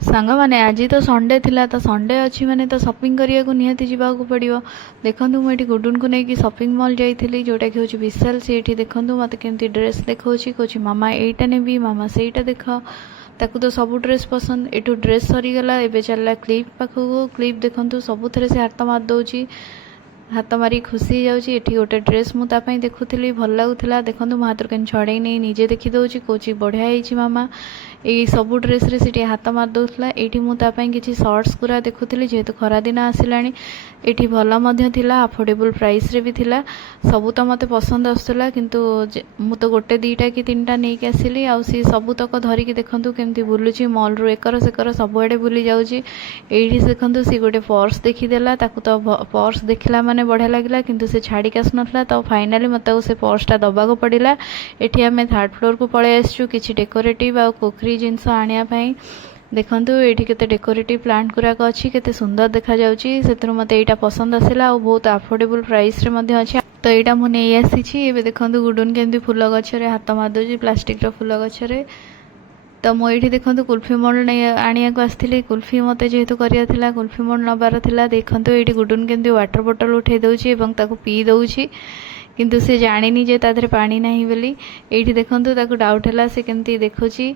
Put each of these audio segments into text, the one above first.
सांग मैंने आज तो संडे थिला तो संडे अच्छी माने तो शॉपिंग करिया को निहाती जीवाक पड़ो। देखंतु मुझे गुडुन को लेकिन शॉपिंग मॉल जाइली जोटा कि हूँ विशाल सी देखंतु मत केमती ड्रेस देखा कौच मामा एटा नेबी मामा सेटा देख ताकू तो सब ड्रेस पसंद एठू ड्रेस सरीगला एवं चलला क्लिप पाखक क्लिप देखंतु सबुथ से हाथ मारिदे हाथ मारी खुशी जाऊँगी एठी गोटे ड्रेस मुझे देखुली भल लगुला देखो मो हाथ के छड़े नहीं निजे देखीदे कौच बढ़िया होती मामा यही सब ड्रेस रे सीटी हाथ मारिदे ये मुझे किसी सर्ट्स पूरा देखुली जेहेतु खरा दिन आसला ये भल अफोर्डेबल प्राइस रे भी थिला सबू तो मत पसंद आसूला किंतु मु तो गोटे दीटा कि तीन टा नहीं आसिली आ सबूतक धरिकी देखूँ केमती बुलूची मॉल रू एकर सेकर सबुआड़े बुली जाऊँगी ये देखूँ सी गोटे पर्स देखीदेला ताकू तो पर्स देखला माने बढ़िया लगे किंतु से छाड़ी आसना तो फाइनाली मत से पर्सटा दबाक पड़ा। एठी आम थर्ड फ्लोर को पलि आसचु किसी डेकोरेटिव आ कुकरी जिनस आने देखंतु एठी केते डेकोरेटिव प्लांट गुराक अच्छी केते सुंदर देखा जाउची सेतरु मते एटा पसंद आसिला और बहुत अफोर्डेबल प्राइस रे मध्ये अछि तो एटा मु नै आसीछि। एबे देखंतु गुडुन केमती फूल गछरे हाथ मारदोजी प्लास्टिक रो फूल गछरे तो मुझे देखो कुल्फी मोल्ड आनिया को आसती कुल्फी मत जेहेतु करा कुल्फी मोल्ड नबार था देखो ये गुडुन केमती वाटर बोतल उठे दूसरी पी दौची किंतु से जानी जे तादरे पानी ना बोली ये देखो डाउट है से केमती देखुची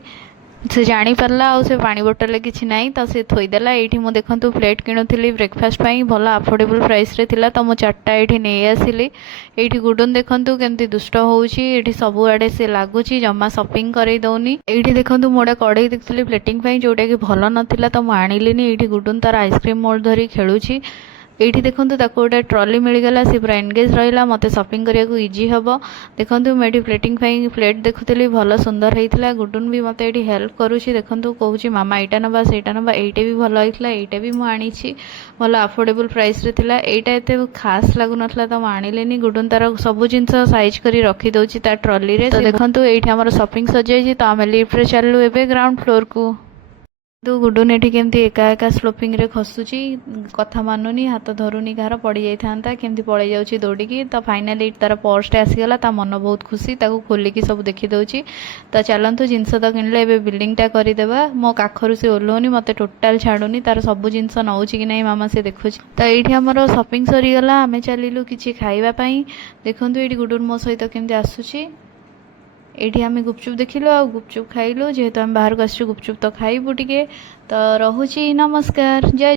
से जानी पारला आ से पानी बोतल किसी ना तो से थोईदेला ये मुझे देखो प्लेट किणुली ब्रेकफास्ट भल अफोर्डेबल प्राइस रे थिला तो मुझे चार्टा ये नहीं आसिली ये गुडुन देखु केमती दुष्ट होती सबुआड़े से लगुच जमा शॉपिंग कर दौनी ये देखो मुझे कड़े देखी प्लेटिंग जोटा कि भल नाला तो मुझे आणिलीनी ये गुडुन तार आइसक्रीम मोल्ड धरी खेलुची ये देखो गोटे ट्रॉली मिलगला सी पूरा एनगेज रहा मत शॉपिंग करने को इजी हम देखो मुझे प्लेटिंग प्लेट देखुली भल सुंदर होता गुडुन भी मत ये हेल्प करुँची देखो कौच मामा यहाँ नवा सहीटा नवा ये भी भल होता ये भी मुझे भल अफोर्डेबल प्राइस रे थिला एटा एते खास लगुन तो मुझे गुडुन तार सब जिनस साइज कर रखीदे तार ट्रॉली रे तो देखो ये आम शॉपिंग सजाई तो आम लिफ्ट रे चलू एवं ग्राउंड फ्लोर को तो गुडुन एठी केमती एका एका स्लोपिंग रे खसुची कथा मानुनी हाथ धरुनी कहार पड़ जाता केमती पड़े जाऊँगी दौड़िकी तो फाइनाली तार पर्सटे आसीगला ता मन बहुत खुशी ताको खोलिकी सब देखीदे तो चलतु जिनस तो किणले ए बिल्डिंगटा करदेवा मो काखरू से ओह्लौनी मत टोटाल छाड़ुनी तार सब जिनस नौ कि नहीं मामा से देखुँ तो ये आमर शॉपिंग सरीगला आम चलू कि खावाई देखो ये गुडुन मो सहित केमती आसूची ये आम गुपचुप देखिलु आ गुपचुप खाइलु जेहेतु आम बाहर को आसचु गुपचुप तो खाइबु टिके तो रहुची नमस्कार जय।